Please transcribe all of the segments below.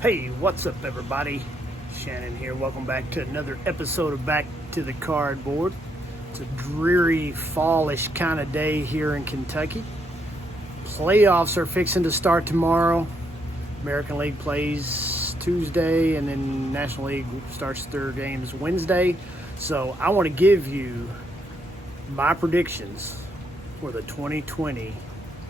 Hey, what's up, everybody? Shannon here. Welcome back to another episode of Back to the Cardboard. It's a dreary, fallish kind of day here in Kentucky. Playoffs are fixing to start tomorrow. American League plays Tuesday, and then National League starts their games Wednesday. So I want to give you my predictions for the 2020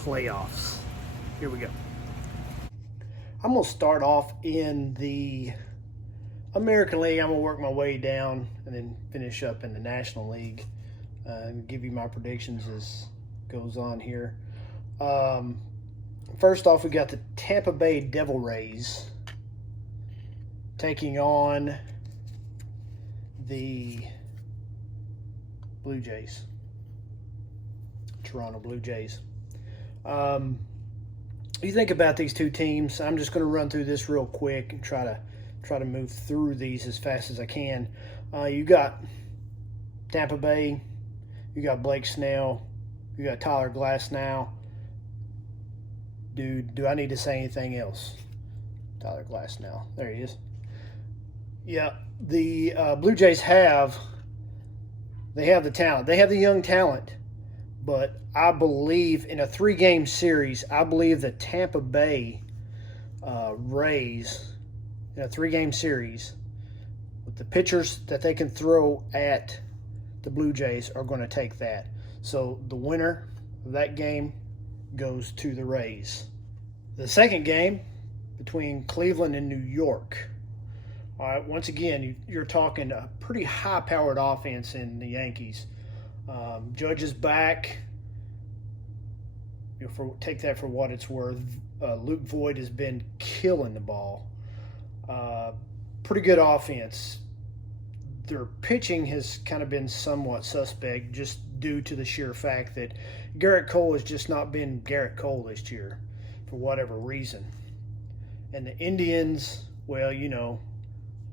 playoffs. Here we go. I'm going to start off in the American League. I'm going to work my way down and then finish up in the National League and give you my predictions as goes on here. First off, we got the Tampa Bay Devil Rays taking on the Blue Jays, Toronto Blue Jays. You think about these two teams. I'm just going to run through this real quick and try to move through these as fast as I can. You got Tampa Bay. You got Blake Snell. You got Tyler Glasnow. Dude, do I need to say anything else? Tyler Glasnow. There he is. Yeah, the Blue Jays have the talent. They have the young talent. But I believe in a 3-game series, I believe the Tampa Bay Rays, in a 3-game series, with the pitchers that they can throw at the Blue Jays, are going to take that. So the winner of that game goes to the Rays. The second game between Cleveland and New York. All right, once again, you're talking a pretty high-powered offense in the Yankees. Judge is back. Take that for what it's worth. Luke Voigt has been killing the ball. Pretty good offense. Their pitching has kind of been somewhat suspect just due to the sheer fact that Garrett Cole has just not been Garrett Cole this year for whatever reason. And the Indians, well,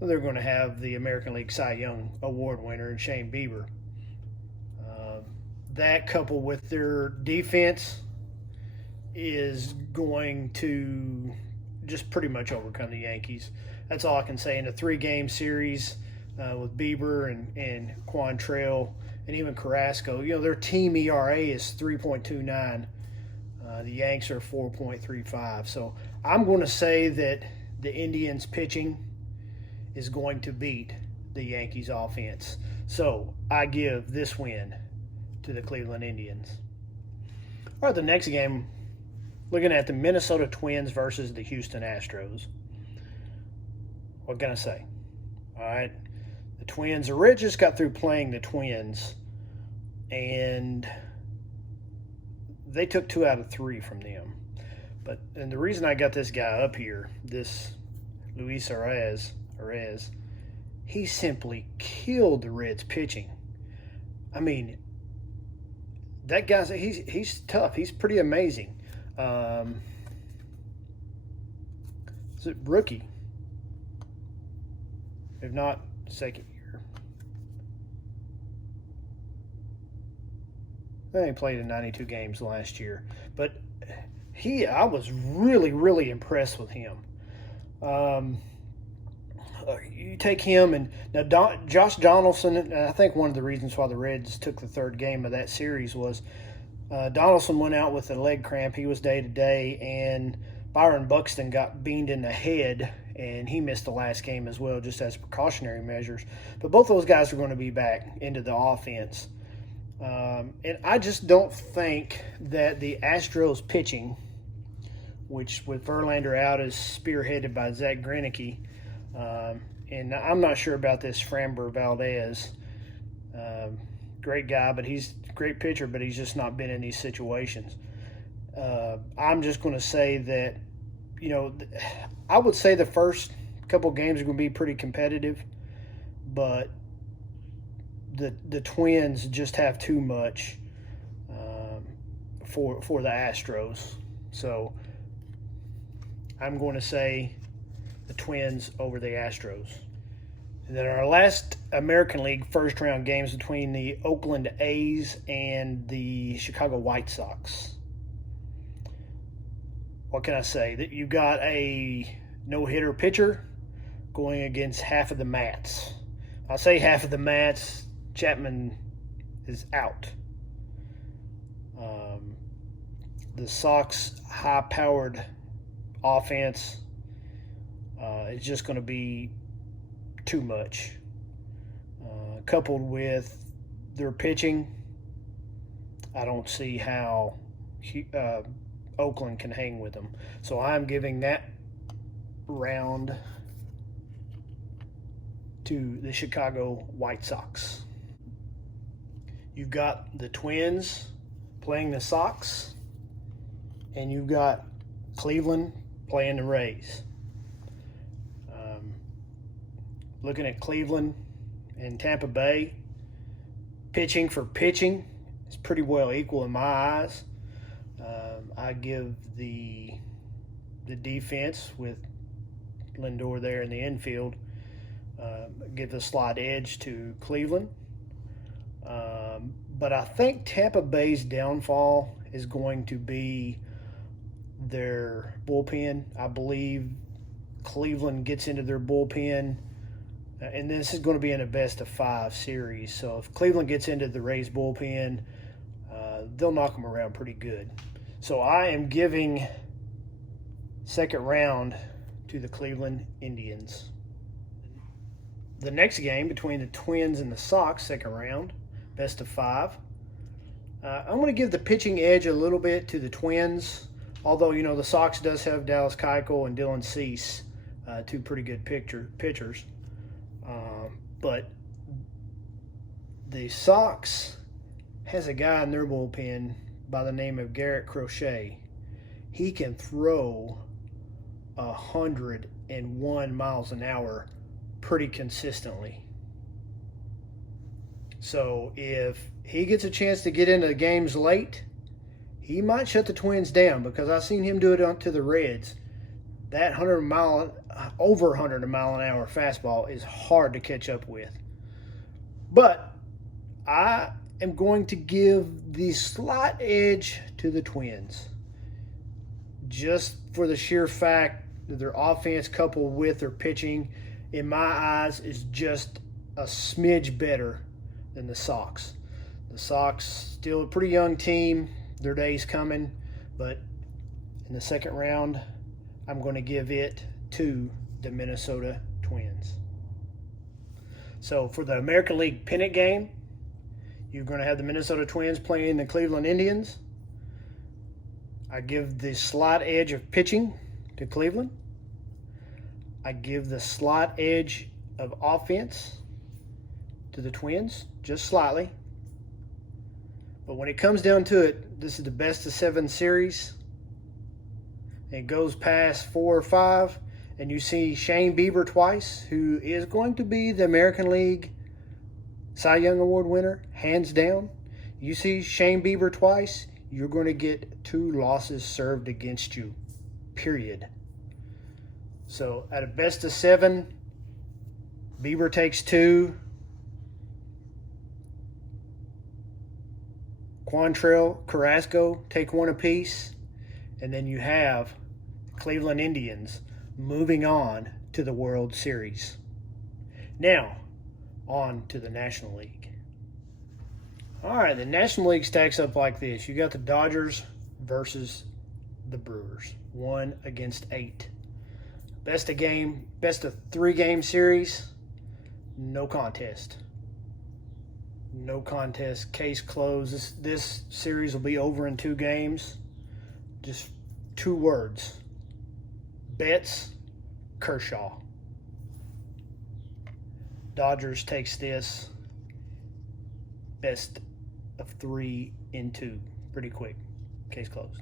they're going to have the American League Cy Young Award winner in Shane Bieber. That coupled with their defense is going to just pretty much overcome the Yankees. That's all I can say. In a 3-game series with Bieber and Quantrill and even Carrasco, their team ERA is 3.29. The Yanks are 4.35. So I'm going to say that the Indians pitching is going to beat the Yankees offense. So I give this win to the Cleveland Indians. All right, the next game, looking at the Minnesota Twins versus the Houston Astros. What can I say? All right, the Twins, the Reds just got through playing the Twins, and they took 2 out of 3 from them. And the reason I got this guy up here, this Luis Arraez, he simply killed the Reds pitching. I mean, that guy's he's tough. He's pretty amazing. Is it rookie? If not, second year. He played in 92 games last year. But I was really, really impressed with him. You take him, and now Josh Donaldson, and I think one of the reasons why the Reds took the 3rd game of that series was Donaldson went out with a leg cramp. He was day-to-day, and Byron Buxton got beamed in the head, and he missed the last game as well, just as precautionary measures. But both those guys are going to be back into the offense. And I just don't think that the Astros pitching, which with Verlander out is spearheaded by Zach Greinke, and I'm not sure about this Framber Valdez. Great guy, but he's a great pitcher, but he's just not been in these situations. I'm just going to say that, I would say the first couple games are going to be pretty competitive, but the Twins just have too much for the Astros. So I'm going to say the Twins over the Astros. And then our last American League first-round games between the Oakland A's and the Chicago White Sox. What can I say? That you got a no-hitter pitcher going against half of the mats. I say half of the mats. Chapman is out. The Sox high-powered offense is just going to be too much. Coupled with their pitching, I don't see how Oakland can hang with them. So I'm giving that round to the Chicago White Sox. You've got the Twins playing the Sox, and you've got Cleveland playing the Rays. Looking at Cleveland and Tampa Bay, pitching for pitching is pretty well equal in my eyes. I give the defense with Lindor there in the infield, give the slight edge to Cleveland. But I think Tampa Bay's downfall is going to be their bullpen. I believe Cleveland gets into their bullpen, and this is going to be in a best-of-5 series. So if Cleveland gets into the Rays bullpen, they'll knock them around pretty good. So I am giving second round to the Cleveland Indians. The next game between the Twins and the Sox, second round, best-of-5. I'm going to give the pitching edge a little bit to the Twins, although, the Sox does have Dallas Keuchel and Dylan Cease, two pretty good pitchers. But the Sox has a guy in their bullpen by the name of Garrett Crochet. He can throw 101 miles an hour pretty consistently. So if he gets a chance to get into the games late, he might shut the Twins down, because I've seen him do it to the Reds. That over 100 mile an hour fastball is hard to catch up with. But I am going to give the slight edge to the Twins, just for the sheer fact that their offense coupled with their pitching, in my eyes, is just a smidge better than the Sox. The Sox, still a pretty young team. Their day's coming. But in the second round, I'm going to give it to the Minnesota Twins. So for the American League pennant game, you're going to have the Minnesota Twins playing the Cleveland Indians. I give the slight edge of pitching to Cleveland. I give the slight edge of offense to the Twins, just slightly. But when it comes down to it, this is the best-of-7 series. It goes past 4 or 5, and you see Shane Bieber twice, who is going to be the American League Cy Young Award winner, hands down. You see Shane Bieber twice, you're going to get 2 losses served against you, period. So at a best-of-7, Bieber takes 2. Quantrill, Carrasco take 1 apiece. And then you have Cleveland Indians moving on to the World Series. Now, on to the National League. All right, the National League stacks up like this. You got the Dodgers versus the Brewers, 1 against 8. Best of 3 game series, no contest. No contest, case closed. This series will be over in 2 games. Just 2 words. Betts, Kershaw. Dodgers takes this best of 3 in 2. Pretty quick. Case closed.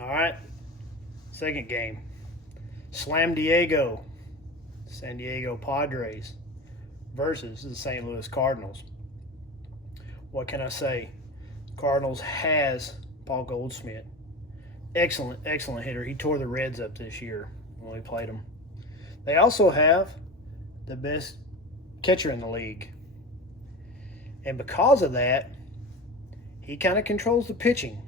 All right. Second game. Slam Diego, San Diego Padres versus the St. Louis Cardinals. What can I say? Cardinals has Paul Goldschmidt. Excellent hitter. He tore the Reds up this year when we played them. They also have the best catcher in the league. And because of that, he kind of controls the pitching.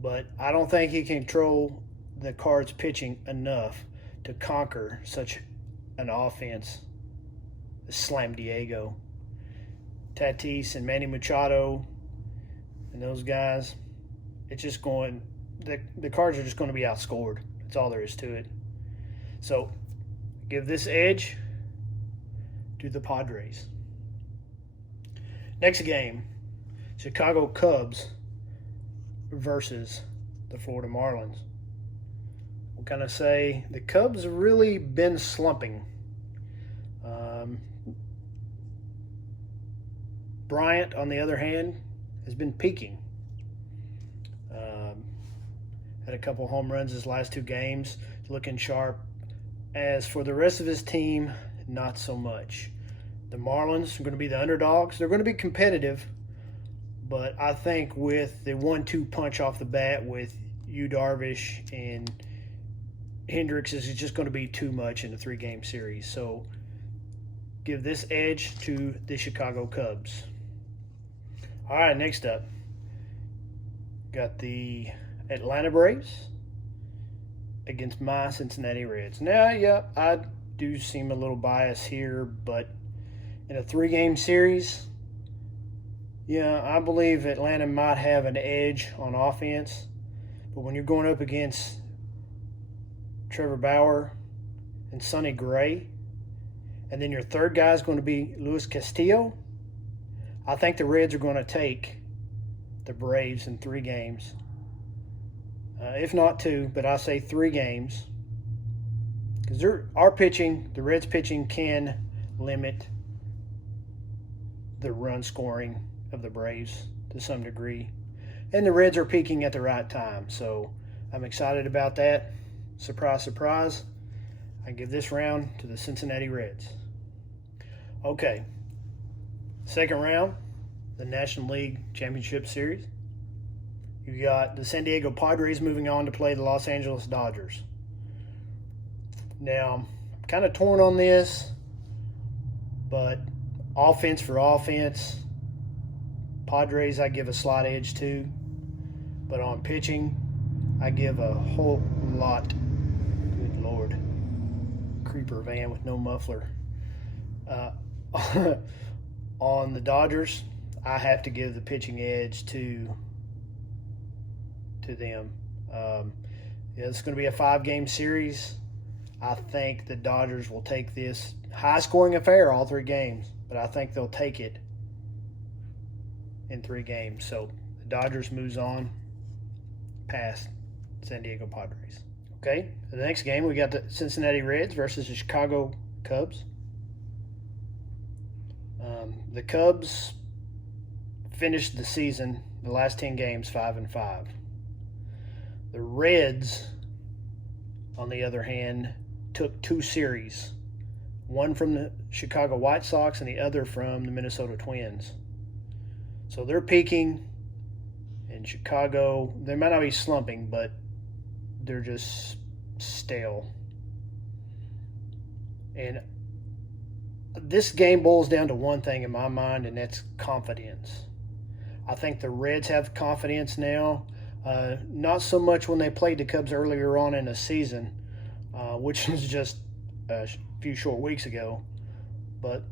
But I don't think he can control the Cards pitching enough to conquer such an offense as Slam Diego, Tatis, and Manny Machado, and those guys. It's just going. The Cards are just going to be outscored. That's all there is to it. So, give this edge to the Padres. Next game, Chicago Cubs versus the Florida Marlins. We'll kind of say the Cubs have really been slumping. Bryant, on the other hand, has been peaking. Had a couple home runs his last 2 games, looking sharp. As for the rest of his team, not so much. The Marlins are going to be the underdogs. They're going to be competitive, but I think with the 1-2 punch off the bat with Yu Darvish and Hendricks is just going to be too much in a 3-game series. So give this edge to the Chicago Cubs. All right, next up, got the Atlanta Braves against my Cincinnati Reds. Now, yeah, I do seem a little biased here, but in a 3-game series, yeah, I believe Atlanta might have an edge on offense. But when you're going up against Trevor Bauer and Sonny Gray, and then your third guy is going to be Luis Castillo, I think the Reds are going to take the Braves in 3 games. If not 2, but I say 3 games. Because our pitching, the Reds pitching, can limit the run scoring of the Braves to some degree. And the Reds are peaking at the right time. So I'm excited about that. Surprise, surprise. I give this round to the Cincinnati Reds. Okay. Second round, the National League Championship Series. You got the San Diego Padres moving on to play the Los Angeles Dodgers. Now, I'm kind of torn on this, but offense for offense, Padres I give a slight edge to, but on pitching, I give a whole lot. Good Lord. Creeper van with no muffler. On the Dodgers, I have to give the pitching edge to them. It's going to be a 5-game series. I think the Dodgers will take this high-scoring affair all 3 games, but I think they'll take it in 3 games. So the Dodgers moves on past San Diego Padres. Okay, the next game we got the Cincinnati Reds versus the Chicago Cubs. The Cubs finished the season, the last 10 games, 5-5. The Reds, on the other hand, took 2 series, one from the Chicago White Sox and the other from the Minnesota Twins. So they're peaking in Chicago. They might not be slumping, but they're just stale. And this game boils down to one thing in my mind, and that's confidence. I think the Reds have confidence now. Not so much when they played the Cubs earlier on in the season, which was just a few short weeks ago. But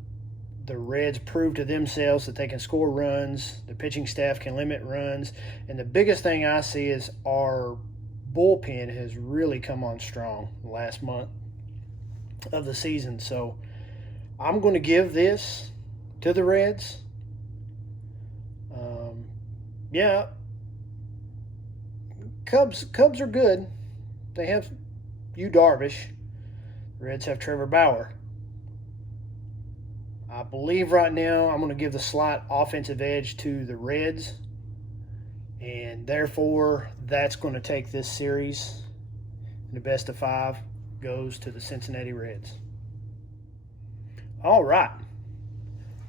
the Reds proved to themselves that they can score runs. The pitching staff can limit runs. And the biggest thing I see is our bullpen has really come on strong the last month of the season. So I'm going to give this to the Reds. Cubs are good. They have Yu Darvish. The Reds have Trevor Bauer. I believe right now I'm going to give the slight offensive edge to the Reds. And therefore, that's going to take this series. And the best of 5 goes to the Cincinnati Reds. All right.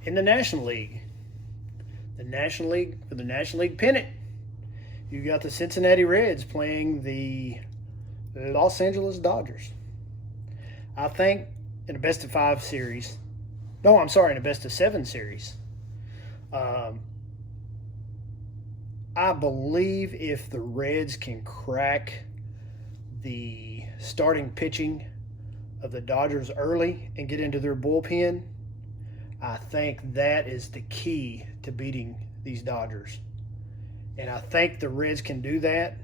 In the National League, for the National League pennant, you got the Cincinnati Reds playing the Los Angeles Dodgers. I think in a best of 5 series, in a best of 7 series, I believe if the Reds can crack the starting pitching of the Dodgers early and get into their bullpen, I think that is the key to beating these Dodgers. And I think the Reds can do that.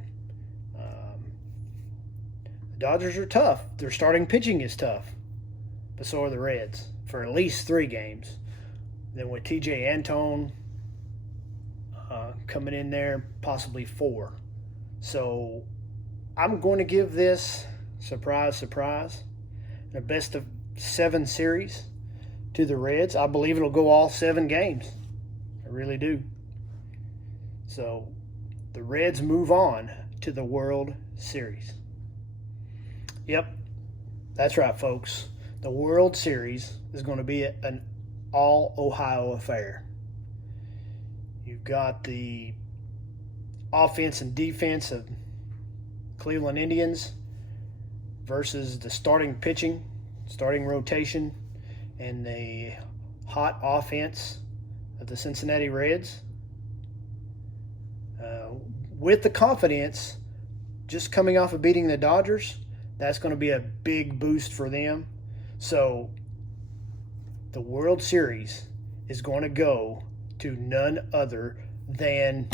The Dodgers are tough. Their starting pitching is tough. But so are the Reds for at least 3 games. Then with TJ Antone coming in there, possibly 4. So I'm going to give this, surprise, surprise, a best of 7 series to the Reds. I believe it'll go all 7 games. I really do. So the Reds move on to the World Series. Yep, that's right, folks. The World Series is going to be an all-Ohio affair. You've got the offense and defense of Cleveland Indians versus the starting pitching, starting rotation, and the hot offense of the Cincinnati Reds. With the confidence, just coming off of beating the Dodgers, that's going to be a big boost for them. So the World Series is going to go to none other than